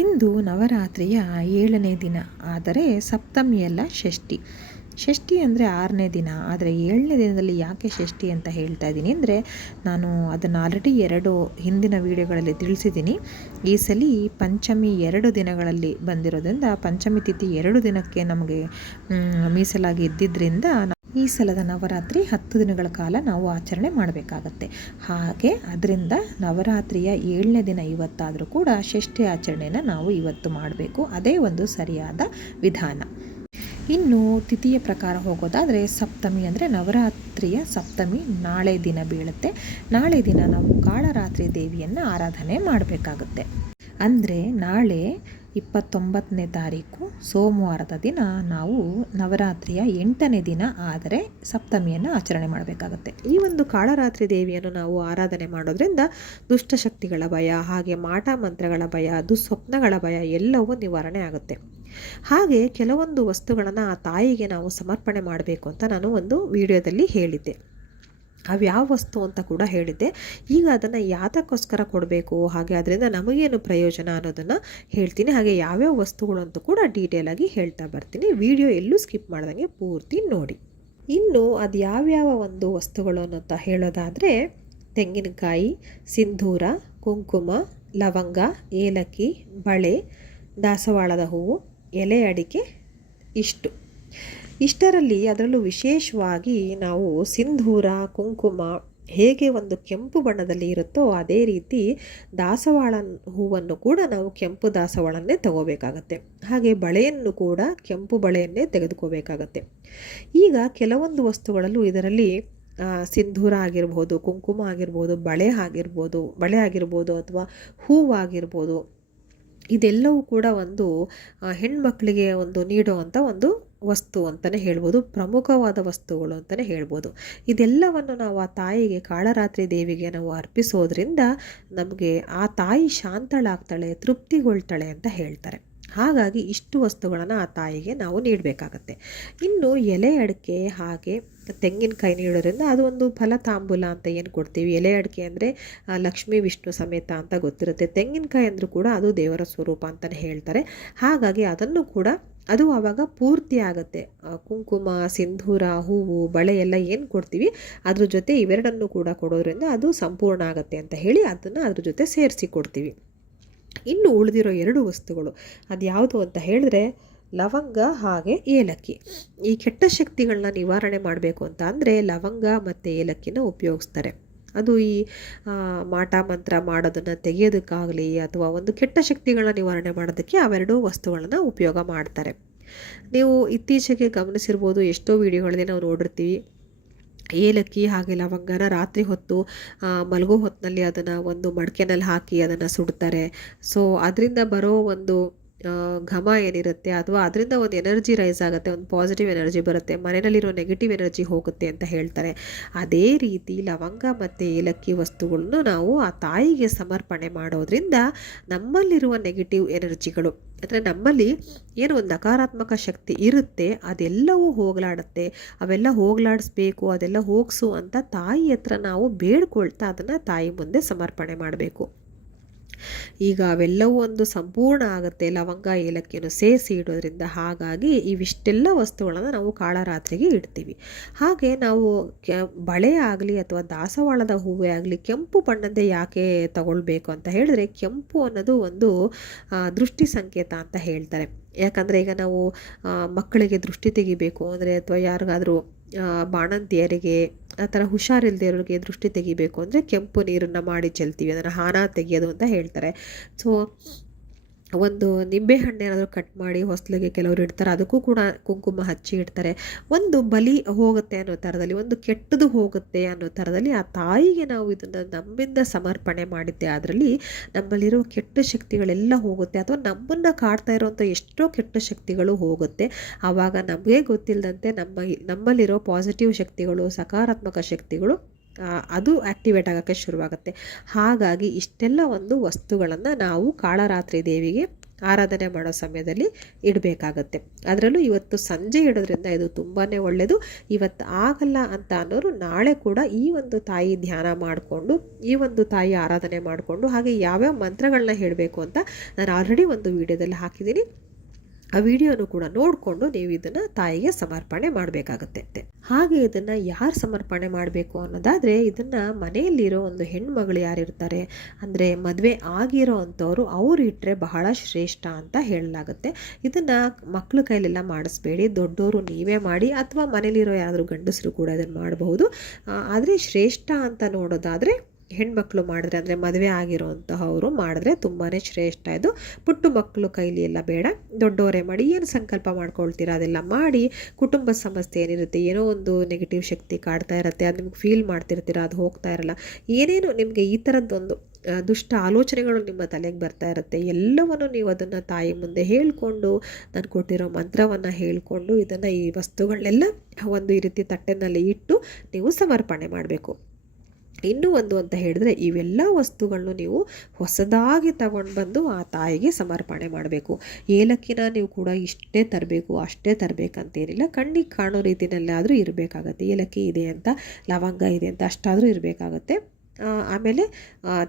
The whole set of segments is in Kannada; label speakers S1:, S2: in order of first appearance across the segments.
S1: ಇಂದು ನವರಾತ್ರಿಯ ಏಳನೇ ದಿನ, ಆದರೆ ಸಪ್ತಮಿಯಲ್ಲ ಷಷ್ಠಿ. ಷಷ್ಠಿ ಅಂದರೆ ಆರನೇ ದಿನ, ಆದರೆ ಏಳನೇ ದಿನದಲ್ಲಿ ಯಾಕೆ ಷಷ್ಠಿ ಅಂತ ಹೇಳ್ತಾ ಇದ್ದೀನಿ ಅಂದರೆ, ನಾನು ಅದನ್ನು ಆಲ್ರೆಡಿ ಎರಡು ಹಿಂದಿನ ವಿಡಿಯೋಗಳಲ್ಲಿ ತಿಳಿಸಿದ್ದೀನಿ. ಈ ಸಲ ಪಂಚಮಿ ಎರಡು ದಿನಗಳಲ್ಲಿ ಬಂದಿರೋದ್ರಿಂದ, ಪಂಚಮಿ ತಿಥಿ ಎರಡು ದಿನಕ್ಕೆ ನಮಗೆ ಮೀಸಲಾಗಿ ಇದ್ದಿದ್ದರಿಂದ ಈ ಸಲದ ನವರಾತ್ರಿ ಹತ್ತು ದಿನಗಳ ಕಾಲ ನಾವು ಆಚರಣೆ ಮಾಡಬೇಕಾಗತ್ತೆ. ಹಾಗೆ ಅದರಿಂದ ನವರಾತ್ರಿಯ ಏಳನೇ ದಿನ ಇವತ್ತಾದರೂ ಕೂಡ ಷಷ್ಠಿ ಆಚರಣೆಯನ್ನು ನಾವು ಇವತ್ತು ಮಾಡಬೇಕು. ಅದೇ ಒಂದು ಸರಿಯಾದ ವಿಧಾನ. ಇನ್ನು ತಿಥಿಯ ಪ್ರಕಾರ ಹೋಗೋದಾದರೆ ಸಪ್ತಮಿ ಅಂದರೆ ನವರಾತ್ರಿಯ ಸಪ್ತಮಿ ನಾಳೆ ದಿನ ಬೀಳುತ್ತೆ. ನಾಳೆ ದಿನ ನಾವು ಕಾಳರಾತ್ರಿ ದೇವಿಯನ್ನು ಆರಾಧನೆ ಮಾಡಬೇಕಾಗುತ್ತೆ. ಅಂದರೆ ನಾಳೆ ಇಪ್ಪತ್ತೊಂಬತ್ತನೇ ತಾರೀಕು ಸೋಮವಾರದ ದಿನ ನಾವು ನವರಾತ್ರಿಯ ಎಂಟನೇ ದಿನ ಆದರೆ ಸಪ್ತಮಿಯನ್ನು ಆಚರಣೆ ಮಾಡಬೇಕಾಗುತ್ತೆ. ಈ ಒಂದು ಕಾಳರಾತ್ರಿ ದೇವಿಯನ್ನು ನಾವು ಆರಾಧನೆ ಮಾಡೋದ್ರಿಂದ ದುಷ್ಟಶಕ್ತಿಗಳ ಭಯ, ಹಾಗೆ ಮಾಟ ಮಂತ್ರಗಳ ಭಯ, ದುಸ್ವಪ್ನಗಳ ಭಯ ಎಲ್ಲವೂ ನಿವಾರಣೆ ಆಗುತ್ತೆ. ಹಾಗೆ ಕೆಲವೊಂದು ವಸ್ತುಗಳನ್ನು ಆ ತಾಯಿಗೆ ನಾವು ಸಮರ್ಪಣೆ ಮಾಡಬೇಕು ಅಂತ ನಾನು ಒಂದು ವಿಡಿಯೋದಲ್ಲಿ ಹೇಳಿದ್ದೆ. ಅವು ಯಾವ ವಸ್ತು ಅಂತ ಕೂಡ ಹೇಳಿದ್ದೆ. ಈಗ ಅದನ್ನು ಯಾತಕ್ಕೋಸ್ಕರ ಕೊಡಬೇಕು? ಹಾಗೆ ಅದರಿಂದ ನಮಗೇನು ಪ್ರಯೋಜನ ಅನ್ನೋದನ್ನು ಹೇಳ್ತೀನಿ. ಹಾಗೆ ಯಾವ್ಯಾವ ವಸ್ತುಗಳು ಅಂತೂ ಕೂಡ ಡೀಟೇಲಾಗಿ ಹೇಳ್ತಾ ಬರ್ತೀನಿ. ವಿಡಿಯೋ ಎಲ್ಲೂ ಸ್ಕಿಪ್ ಮಾಡ್ದಂಗೆ ಪೂರ್ತಿ ನೋಡಿ. ಇನ್ನು ಅದು ಯಾವ್ಯಾವ ಒಂದು ವಸ್ತುಗಳು ಅನ್ನೋಂತ ಹೇಳೋದಾದರೆ, ತೆಂಗಿನಕಾಯಿ, ಸಿಂಧೂರ, ಕುಂಕುಮ, ಲವಂಗ, ಏಲಕ್ಕಿ, ಬಳೆ, ದಾಸವಾಳದ ಹೂವು, ಎಲೆ ಅಡಿಕೆ, ಇಷ್ಟು. ಇಷ್ಟರಲ್ಲಿ ಅದರಲ್ಲೂ ವಿಶೇಷವಾಗಿ ನಾವು ಸಿಂಧೂರ, ಕುಂಕುಮ ಹೇಗೆ ಒಂದು ಕೆಂಪು ಬಣ್ಣದಲ್ಲಿ ಇರುತ್ತೋ ಅದೇ ರೀತಿ ದಾಸವಾಳ ಹೂವನ್ನು ಕೂಡ ನಾವು ಕೆಂಪು ದಾಸವಾಳನ್ನೇ ತಗೋಬೇಕಾಗತ್ತೆ. ಹಾಗೆ ಬಳೆಯನ್ನು ಕೂಡ ಕೆಂಪು ಬಳೆಯನ್ನೇ ತೆಗೆದುಕೋಬೇಕಾಗತ್ತೆ. ಈಗ ಕೆಲವೊಂದು ವಸ್ತುಗಳಲ್ಲೂ ಇದರಲ್ಲಿ ಸಿಂಧೂರ ಆಗಿರ್ಬೋದು, ಕುಂಕುಮ ಆಗಿರ್ಬೋದು, ಬಳೆ ಆಗಿರ್ಬೋದು ಬಳೆ ಆಗಿರ್ಬೋದು ಅಥವಾ ಹೂವಾಗಿರ್ಬೋದು, ಇದೆಲ್ಲವೂ ಕೂಡ ಒಂದು ಹೆಣ್ಮಕ್ಳಿಗೆ ಒಂದು ನೀಡುವಂಥ ಒಂದು ವಸ್ತು ಅಂತಲೇ ಹೇಳ್ಬೋದು, ಪ್ರಮುಖವಾದ ವಸ್ತುಗಳು ಅಂತಲೇ ಹೇಳ್ಬೋದು. ಇದೆಲ್ಲವನ್ನು ನಾವು ಆ ತಾಯಿಗೆ, ಕಾಳರಾತ್ರಿ ದೇವಿಗೆ ನಾವು ಅರ್ಪಿಸೋದ್ರಿಂದ ನಮಗೆ ಆ ತಾಯಿ ಶಾಂತಳಾಗ್ತಾಳೆ, ತೃಪ್ತಿಗೊಳ್ತಾಳೆ ಅಂತ ಹೇಳ್ತಾರೆ. ಹಾಗಾಗಿ ಇಷ್ಟು ವಸ್ತುಗಳನ್ನು ಆ ತಾಯಿಗೆ ನಾವು ನೀಡಬೇಕಾಗತ್ತೆ. ಇನ್ನು ಎಲೆ ಅಡಿಕೆ ಹಾಗೆ ತೆಂಗಿನಕಾಯಿ ನೀಡೋದ್ರಿಂದ ಅದು ಒಂದು ಫಲ ತಾಂಬೂಲ ಅಂತ ಏನು ಕೊಡ್ತೀವಿ? ಎಲೆ ಅಡಿಕೆ ಅಂದರೆ ಲಕ್ಷ್ಮೀ, ವಿಷ್ಣು ಸಮೇತ ಅಂತ ಗೊತ್ತಿರುತ್ತೆ. ತೆಂಗಿನಕಾಯಿ ಅಂದರೂ ಕೂಡ ಅದು ದೇವರ ಸ್ವರೂಪ ಅಂತಲೇ ಹೇಳ್ತಾರೆ. ಹಾಗಾಗಿ ಅದನ್ನು ಕೂಡ ಅದು ಆವಾಗ ಪೂರ್ತಿ ಆಗುತ್ತೆ. ಕುಂಕುಮ ಸಿಂಧೂರ ಹೂವು, ಬಳೆ ಎಲ್ಲ ಏನು ಕೊಡ್ತೀವಿ, ಅದ್ರ ಜೊತೆ ಇವೆರಡನ್ನು ಕೂಡ ಕೊಡೋದ್ರಿಂದ ಅದು ಸಂಪೂರ್ಣ ಆಗುತ್ತೆ ಅಂತ ಹೇಳಿ ಅದನ್ನು ಅದ್ರ ಜೊತೆ ಸೇರಿಸಿ ಕೊಡ್ತೀವಿ. ಇನ್ನು ಉಳಿದಿರೋ ಎರಡು ವಸ್ತುಗಳು, ಅದು ಯಾವುದು ಅಂತ ಹೇಳಿದ್ರೆ ಲವಂಗ ಹಾಗೆ ಏಲಕ್ಕಿ. ಈ ಕೆಟ್ಟ ಶಕ್ತಿಗಳನ್ನ ನಿವಾರಣೆ ಮಾಡಬೇಕು ಅಂತ ಅಂದರೆ ಲವಂಗ ಮತ್ತು ಏಲಕ್ಕಿನ ಉಪಯೋಗಿಸ್ತಾರೆ. ಅದು ಈ ಮಾಟ ಮಂತ್ರ ಮಾಡೋದನ್ನು ತೆಗೆಯೋದಕ್ಕಾಗಲಿ ಅಥವಾ ಒಂದು ಕೆಟ್ಟ ಶಕ್ತಿಗಳನ್ನ ನಿವಾರಣೆ ಮಾಡೋದಕ್ಕೆ ಅವೆರಡೂ ವಸ್ತುಗಳನ್ನು ಉಪಯೋಗ ಮಾಡ್ತಾರೆ. ನೀವು ಇತ್ತೀಚೆಗೆ ಗಮನಿಸಿರ್ಬೋದು ಎಷ್ಟೋ ವಿಡಿಯೋಗಳಲ್ಲಿ ನಾವು ನೋಡಿರ್ತೀವಿ, ಏಲಕ್ಕಿ ಹಾಗೆ ಲವಂಗನ ರಾತ್ರಿ ಹೊತ್ತು ಮಲಗೋ ಹೊತ್ತಿನಲ್ಲಿ ಅದನ್ನು ಒಂದು ಮಡಕೆನಲ್ಲಿ ಹಾಕಿ ಅದನ್ನು ಸುಡ್ತಾರೆ. ಸೊ ಅದರಿಂದ ಬರೋ ಒಂದು ಘಮ ಏನಿರುತ್ತೆ ಅಥವಾ ಅದರಿಂದ ಒಂದು ಎನರ್ಜಿ ರೈಸ್ ಆಗುತ್ತೆ, ಒಂದು ಪಾಸಿಟಿವ್ ಎನರ್ಜಿ ಬರುತ್ತೆ, ಮನೆಯಲ್ಲಿರೋ ನೆಗೆಟಿವ್ ಎನರ್ಜಿ ಹೋಗುತ್ತೆ ಅಂತ ಹೇಳ್ತಾರೆ. ಅದೇ ರೀತಿ ಲವಂಗ ಮತ್ತು ಏಲಕ್ಕಿ ವಸ್ತುಗಳನ್ನು ನಾವು ಆ ತಾಯಿಗೆ ಸಮರ್ಪಣೆ ಮಾಡೋದ್ರಿಂದ ನಮ್ಮಲ್ಲಿರುವ ನೆಗೆಟಿವ್ ಎನರ್ಜಿಗಳು, ಅಂದರೆ ನಮ್ಮಲ್ಲಿ ಏನು ಒಂದು ನಕಾರಾತ್ಮಕ ಶಕ್ತಿ ಇರುತ್ತೆ, ಅದೆಲ್ಲವೂ ಹೋಗಲಾಡುತ್ತೆ. ಅವೆಲ್ಲ ಹೋಗಲಾಡಿಸ್ಬೇಕು, ಅದೆಲ್ಲ ಹೋಗಿಸು ಅಂತ ತಾಯಿ ಹತ್ರ ನಾವು ಬೇಡ್ಕೊಳ್ತಾ ಅದನ್ನು ತಾಯಿ ಮುಂದೆ ಸಮರ್ಪಣೆ ಮಾಡಬೇಕು. ಈಗ ಅವೆಲ್ಲವೂ ಒಂದು ಸಂಪೂರ್ಣ ಆಗುತ್ತೆ. ಲವಂಗ, ಏಲಕ್ಕಿಯನ್ನು ಸೇರಿಸಿ ಇಡೋದ್ರಿಂದ ಹಾಗಾಗಿ ಇವಿಷ್ಟೆಲ್ಲ ವಸ್ತುಗಳನ್ನು ನಾವು ಕಾಳರಾತ್ರಿಗೆ ಇಡ್ತೀವಿ. ಹಾಗೆ ನಾವು ಕೆ, ಬಳೆ ಆಗಲಿ ಅಥವಾ ದಾಸವಾಳದ ಹೂವೇ ಆಗಲಿ ಕೆಂಪು ಬಣ್ಣದ್ದೇ ಯಾಕೆ ತಗೊಳ್ಬೇಕು ಅಂತ ಹೇಳಿದ್ರೆ ಕೆಂಪು ಅನ್ನೋದು ಒಂದು ದೃಷ್ಟಿ ಸಂಕೇತ ಅಂತ ಹೇಳ್ತಾರೆ. ಯಾಕಂದರೆ ಈಗ ನಾವು ಮಕ್ಕಳಿಗೆ ದೃಷ್ಟಿ ತೆಗಿಬೇಕು ಅಂದರೆ ಅಥವಾ ಯಾರಿಗಾದರೂ ಬಾಣಂತಿಯರಿಗೆ ಆ ಥರ ಹುಷಾರಿಲ್ದಿರೋರಿಗೆ ದೃಷ್ಟಿ ತೆಗಿಬೇಕು ಅಂದರೆ ಕೆಂಪು ನೀರನ್ನು ಮಾಡಿ ಚೆಲ್ತೀವಿ, ಅದನ್ನು ಹಾನ ತೆಗೆಯೋದು ಅಂತ ಹೇಳ್ತಾರೆ. ಸೊ ಒಂದು ನಿಂಬೆಹಣ್ಣು ಏನಾದರೂ ಕಟ್ ಮಾಡಿ ಹೊಸ್ಲಿಗೆ ಕೆಲವರು ಇಡ್ತಾರೆ, ಅದಕ್ಕೂ ಕೂಡ ಕುಂಕುಮ ಹಚ್ಚಿ ಇಡ್ತಾರೆ. ಒಂದು ಬಲಿ ಹೋಗುತ್ತೆ ಅನ್ನೋ ಥರದಲ್ಲಿ, ಒಂದು ಕೆಟ್ಟದು ಹೋಗುತ್ತೆ ಅನ್ನೋ ಥರದಲ್ಲಿ ಆ ತಾಯಿಗೆ ನಾವು ಇದನ್ನು ನಮ್ಮಿಂದ ಸಮರ್ಪಣೆ ಮಾಡಿದ್ದೆ. ಅದರಲ್ಲಿ ನಮ್ಮಲ್ಲಿರೋ ಕೆಟ್ಟ ಶಕ್ತಿಗಳೆಲ್ಲ ಹೋಗುತ್ತೆ, ಅಥವಾ ನಮ್ಮನ್ನು ಕಾಡ್ತಾ ಇರೋವಂಥ ಎಷ್ಟೋ ಕೆಟ್ಟ ಶಕ್ತಿಗಳು ಹೋಗುತ್ತೆ. ಆವಾಗ ನಮಗೆ ಗೊತ್ತಿಲ್ಲದಂತೆ ನಮ್ಮ ನಮ್ಮಲ್ಲಿರೋ ಪಾಸಿಟಿವ್ ಶಕ್ತಿಗಳು, ಸಕಾರಾತ್ಮಕ ಶಕ್ತಿಗಳು ಅದು ಆ್ಯಕ್ಟಿವೇಟ್ ಆಗೋಕ್ಕೆ ಶುರುವಾಗುತ್ತೆ. ಹಾಗಾಗಿ ಇಷ್ಟೆಲ್ಲ ಒಂದು ವಸ್ತುಗಳನ್ನು ನಾವು ಕಾಳರಾತ್ರಿ ದೇವಿಗೆ ಆರಾಧನೆ ಮಾಡೋ ಸಮಯದಲ್ಲಿ ಇಡಬೇಕಾಗತ್ತೆ. ಅದರಲ್ಲೂ ಇವತ್ತು ಸಂಜೆ ಇಡೋದ್ರಿಂದ ಇದು ತುಂಬಾ ಒಳ್ಳೆಯದು ಇವತ್ತು ಆಗಲ್ಲ ಅಂತ ಅನ್ನೋರು ನಾಳೆ ಕೂಡ ಈ ಒಂದು ತಾಯಿ ಧ್ಯಾನ ಮಾಡಿಕೊಂಡು, ಈ ಒಂದು ತಾಯಿ ಆರಾಧನೆ ಮಾಡಿಕೊಂಡು, ಹಾಗೆ ಯಾವ್ಯಾವ ಮಂತ್ರಗಳನ್ನ ಹೇಳಬೇಕು ಅಂತ ನಾನು ಆಲ್ರೆಡಿ ಒಂದು ವಿಡಿಯೋದಲ್ಲಿ ಹಾಕಿದ್ದೀನಿ. ಆ ವಿಡಿಯೋನು ಕೂಡ ನೋಡಿಕೊಂಡು ನೀವು ಇದನ್ನು ತಾಯಿಗೆ ಸಮರ್ಪಣೆ ಮಾಡಬೇಕಾಗತ್ತೆ. ಹಾಗೆ ಇದನ್ನು ಯಾರು ಸಮರ್ಪಣೆ ಮಾಡಬೇಕು ಅನ್ನೋದಾದರೆ ಇದನ್ನು ಮನೆಯಲ್ಲಿರೋ ಒಂದು ಹೆಣ್ಮಗಳು ಯಾರಿರ್ತಾರೆ ಅಂದರೆ ಮದುವೆ ಆಗಿರೋ ಅಂಥವ್ರು ಅವ್ರು ಇಟ್ಟರೆ ಬಹಳ ಶ್ರೇಷ್ಠ ಅಂತ ಹೇಳಲಾಗುತ್ತೆ. ಇದನ್ನು ಮಕ್ಕಳ ಕೈಲೆಲ್ಲ ಮಾಡಿಸ್ಬೇಡಿ ದೊಡ್ಡವರು ನೀವೇ ಮಾಡಿ ಅಥವಾ ಮನೇಲಿರೋ ಯಾರಾದರೂ ಗಂಡಸರು ಕೂಡ ಇದನ್ನು ಮಾಡಬಹುದು. ಆದರೆ ಶ್ರೇಷ್ಠ ಅಂತ ನೋಡೋದಾದರೆ ಹೆಣ್ಮಕ್ಳು ಮಾಡಿದ್ರೆ ಅಂದರೆ ಮದುವೆ ಆಗಿರೋವಂತಹವರು ಮಾಡಿದ್ರೆ ತುಂಬಾ ಶ್ರೇಷ್ಠ. ಇದು ಪುಟ್ಟು ಮಕ್ಕಳು ಕೈಲಿ ಎಲ್ಲ ಬೇಡ. ದೊಡ್ಡವರೇ ಮಾಡಿ, ಏನು ಸಂಕಲ್ಪ ಮಾಡ್ಕೊಳ್ತೀರಾ? ಅದೆಲ್ಲ ಮಾಡಿ ಕುಟುಂಬ ಸಮಸ್ಯೆ ಏನಿರುತ್ತೆ, ಏನೋ ಒಂದು ನೆಗೆಟಿವ್ ಶಕ್ತಿ ಕಾಡ್ತಾ ಇರುತ್ತೆ, ಅದು ನಿಮ್ಗೆ ಫೀಲ್ ಮಾಡ್ತಿರ್ತೀರ, ಅದು ಹೋಗ್ತಾ ಇರಲ್ಲ. ಏನೇನು ನಿಮಗೆ ಈ ಥರದ್ದೊಂದು ದುಷ್ಟ ಆಲೋಚನೆಗಳು ನಿಮ್ಮ ತಲೆಗೆ ಬರ್ತಾ ಇರುತ್ತೆ, ಎಲ್ಲವನ್ನು ನೀವು ಅದನ್ನು ತಾಯಿ ಮುಂದೆ ಹೇಳಿಕೊಂಡು, ನಾನು ಕೊಟ್ಟಿರೋ ಮಂತ್ರವನ್ನು ಹೇಳಿಕೊಂಡು, ಇದನ್ನು ಈ ವಸ್ತುಗಳನ್ನೆಲ್ಲ ಒಂದು ಈ ರೀತಿ ತಟ್ಟೆನಲ್ಲಿ ಇಟ್ಟು ನೀವು ಸಮರ್ಪಣೆ ಮಾಡಬೇಕು. ಇನ್ನೂ ಒಂದು ಅಂತ ಹೇಳಿದ್ರೆ ಇವೆಲ್ಲ ವಸ್ತುಗಳನ್ನು ನೀವು ಹೊಸದಾಗಿ ತಗೊಂಡು ಬಂದು ಆ ತಾಯಿಗೆ ಸಮರ್ಪಣೆ ಮಾಡಬೇಕು. ಏಲಕ್ಕಿನ ನೀವು ಕೂಡ ಇಷ್ಟೇ ತರಬೇಕು, ಅಷ್ಟೇ ತರಬೇಕಂತೇನಿಲ್ಲ. ಕಣ್ಣಿಗೆ ಕಾಣೋ ರೀತಿಯಲ್ಲಾದರೂ ಇರಬೇಕಾಗತ್ತೆ. ಏಲಕ್ಕಿ ಇದೆ ಅಂತ, ಲವಂಗ ಇದೆ ಅಂತ ಅಷ್ಟಾದರೂ ಇರಬೇಕಾಗತ್ತೆ. ಆಮೇಲೆ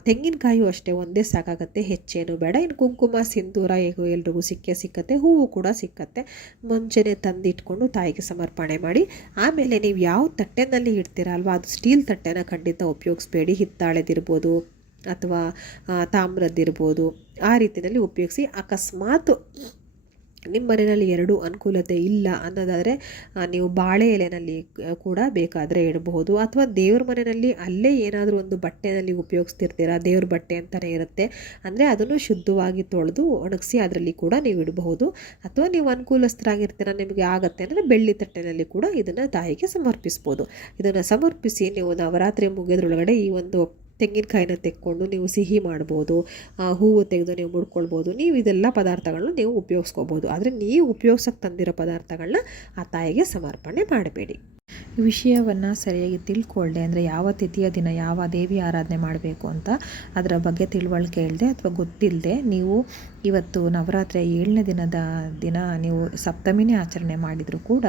S1: ತೆಂಗಿನಕಾಯು ಅಷ್ಟೇ ಒಂದೇ ಸಾಕಾಗತ್ತೆ, ಹೆಚ್ಚೇನು ಬೇಡ. ಇನ್ನು ಕುಂಕುಮ, ಸಿಂಧೂರ ಹೇಗೋ ಎಲ್ರಿಗೂ ಸಿಕ್ಕೇ ಸಿಕ್ಕತ್ತೆ, ಹೂವು ಕೂಡ ಸಿಕ್ಕತ್ತೆ. ಮುಂಚೆನೆ ತಂದಿಟ್ಕೊಂಡು ತಾಯಿಗೆ ಸಮರ್ಪಣೆ ಮಾಡಿ. ಆಮೇಲೆ ನೀವು ಯಾವ ತಟ್ಟೆನಲ್ಲಿ ಇಡ್ತೀರ ಅಲ್ವಾ? ಅದು ಸ್ಟೀಲ್ ತಟ್ಟೆನ ಖಂಡಿತ ಉಪಯೋಗಿಸ್ಬೇಡಿ. ಹಿತ್ತಾಳೆದಿರ್ಬೋದು ಅಥವಾ ತಾಮ್ರದ್ದಿರ್ಬೋದು. ಆ ರೀತಿಯಲ್ಲಿ ಉಪಯೋಗಿಸಿ ಅಕಸ್ಮಾತ್ ನಿಮ್ಮ ಮನೆಯಲ್ಲಿ ಎರಡು ಅನುಕೂಲತೆ ಇಲ್ಲ ಅನ್ನೋದಾದರೆ ನೀವು ಬಾಳೆ ಎಲೆನಲ್ಲಿ ಕೂಡ ಬೇಕಾದರೆ ಇಡಬಹುದು. ಅಥವಾ ದೇವ್ರ ಮನೆಯಲ್ಲಿ ಅಲ್ಲೇ ಏನಾದರೂ ಒಂದು ಬಟ್ಟೆನಲ್ಲಿ ಉಪಯೋಗಿಸ್ತಿರ್ತೀರ? ದೇವ್ರ ಬಟ್ಟೆ ಅಂತಲೇ ಇರುತ್ತೆ. ಅಂದರೆ ಅದನ್ನು ಶುದ್ಧವಾಗಿ ತೊಳೆದು ಒಣಗಿಸಿ ಅದರಲ್ಲಿ ಕೂಡ ನೀವು ಇಡಬಹುದು. ಅಥವಾ ನೀವು ಅನುಕೂಲಸ್ಥರಾಗಿರ್ತೀರ, ನಿಮಗೆ ಆಗತ್ತೆ ಅಂದರೆ ಬೆಳ್ಳಿ ತಟ್ಟೆನಲ್ಲಿ ಕೂಡ ಇದನ್ನು ತಾಯಿಗೆ ಸಮರ್ಪಿಸ್ಬೋದು. ಇದನ್ನು ಸಮರ್ಪಿಸಿ ನೀವು ನವರಾತ್ರಿ ಮುಗಿಯೋದ್ರೊಳಗಡೆ ಈ ಒಂದು ತೆಂಗಿನಕಾಯಿನ ತೆಕ್ಕೊಂಡು ನೀವು ಸಿಹಿ ಮಾಡ್ಬೋದು ಹೂವು ತೆಗೆದು ನೀವು ಮುಡ್ಕೊಳ್ಬೋದು, ನೀವು ಇದೆಲ್ಲ ಪದಾರ್ಥಗಳನ್ನ ನೀವು ಉಪಯೋಗಿಸ್ಕೋಬೋದು. ಆದರೆ ನೀವು ಉಪಯೋಗಿಸೋಕೆ ತಂದಿರೋ ಪದಾರ್ಥಗಳನ್ನ ಆ ತಾಯಿಗೆ ಸಮರ್ಪಣೆ ಮಾಡಬೇಡಿ. ವಿಷಯವನ್ನು ಸರಿಯಾಗಿ ತಿಳ್ಕೊಳ್ಳದೆ ಅಂದರೆ ಯಾವ ತಿಥಿಯ ದಿನ ಯಾವ ದೇವಿ ಆರಾಧನೆ ಮಾಡಬೇಕು ಅಂತ ಅದರ ಬಗ್ಗೆ ತಿಳುವಳಿಕೆ ಇಲ್ಲದೆ ಅಥವಾ ಗೊತ್ತಿಲ್ಲದೆ ನೀವು ಇವತ್ತು ನವರಾತ್ರಿಯ ಏಳನೇ ದಿನದ ದಿನ ನೀವು ಸಪ್ತಮಿನೇ ಆಚರಣೆ ಮಾಡಿದರೂ ಕೂಡ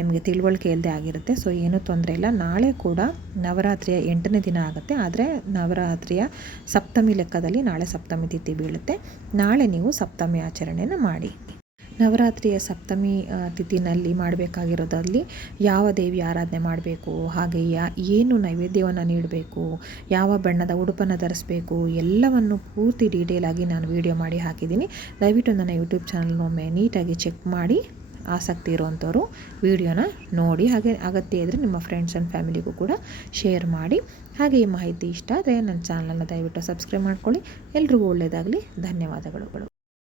S1: ನಿಮಗೆ ತಿಳುವಳಿಕೆ ಇಲ್ಲದೆ ಆಗಿರುತ್ತೆ. ಸೊ ಏನೂ ತೊಂದರೆ ಇಲ್ಲ. ನಾಳೆ ಕೂಡ ನವರಾತ್ರಿಯ ಎಂಟನೇ ದಿನ ಆಗುತ್ತೆ. ಆದರೆ ನವರಾತ್ರಿಯ ಸಪ್ತಮಿ ಲೆಕ್ಕದಲ್ಲಿ ನಾಳೆ ಸಪ್ತಮಿ ತಿಥಿ ಬೀಳುತ್ತೆ. ನಾಳೆ ನೀವು ಸಪ್ತಮಿ ಆಚರಣೆಯನ್ನು ಮಾಡಿ. ನವರಾತ್ರಿಯ ಸಪ್ತಮಿ ತಿಥಿನಲ್ಲಿ ಮಾಡಬೇಕಾಗಿರೋದಲ್ಲಿ ಯಾವ ದೇವಿ ಆರಾಧನೆ ಮಾಡಬೇಕು, ಹಾಗೆ ಏನು ನೈವೇದ್ಯವನ್ನು ನೀಡಬೇಕು, ಯಾವ ಬಣ್ಣದ ಉಡುಪನ್ನು ಧರಿಸಬೇಕು, ಎಲ್ಲವನ್ನು ಪೂರ್ತಿ ಡೀಟೇಲಾಗಿ ನಾನು ವಿಡಿಯೋ ಮಾಡಿ ಹಾಕಿದ್ದೀನಿ. ದಯವಿಟ್ಟು ನನ್ನ ಯೂಟ್ಯೂಬ್ ಚಾನಲ್ನೊಮ್ಮೆ ನೀಟಾಗಿ ಚೆಕ್ ಮಾಡಿ, ಆಸಕ್ತಿ ಇರುವಂಥವರು ವಿಡಿಯೋನ ನೋಡಿ, ಹಾಗೆ ಅಗತ್ಯ ಇದ್ದರೆ ನಿಮ್ಮ ಫ್ರೆಂಡ್ಸ್ ಆ್ಯಂಡ್ ಫ್ಯಾಮಿಲಿಗೂ ಕೂಡ ಶೇರ್ ಮಾಡಿ. ಹಾಗೆ ಈ ಮಾಹಿತಿ ಇಷ್ಟ ಆದರೆ ನನ್ನ ಚಾನಲನ್ನು ದಯವಿಟ್ಟು ಸಬ್ಸ್ಕ್ರೈಬ್ ಮಾಡ್ಕೊಳ್ಳಿ. ಎಲ್ರಿಗೂ ಒಳ್ಳೆಯದಾಗಲಿ. ಧನ್ಯವಾದಗಳು.